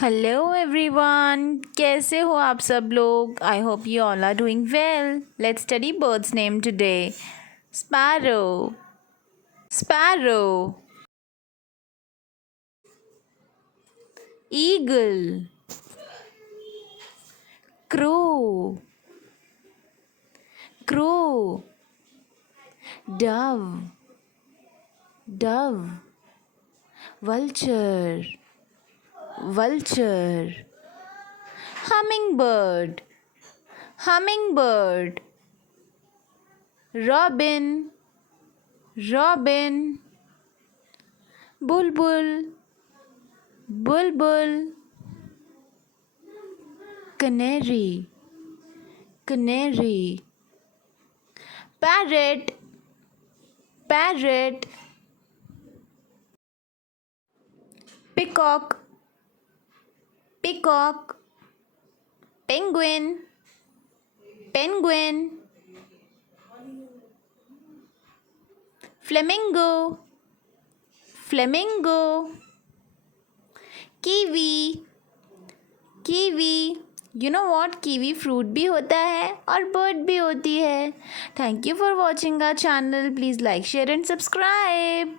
Hello everyone, कैसे हो आप सब लोग? I hope you all are doing well. Let's study birds name today. Sparrow, sparrow. Eagle, crow, crow. Dove, dove. vulture, vulture. Hummingbird, hummingbird. Robin, robin. Bulbul, bulbul. Canary, canary. Parrot, parrot. Peacock, peacock. Penguin, penguin. Flamingo, flamingo. Kiwi, kiwi. You know what, kiwi fruit भी होता है और bird भी होती है. Thank you for watching our channel. Please like, share and subscribe.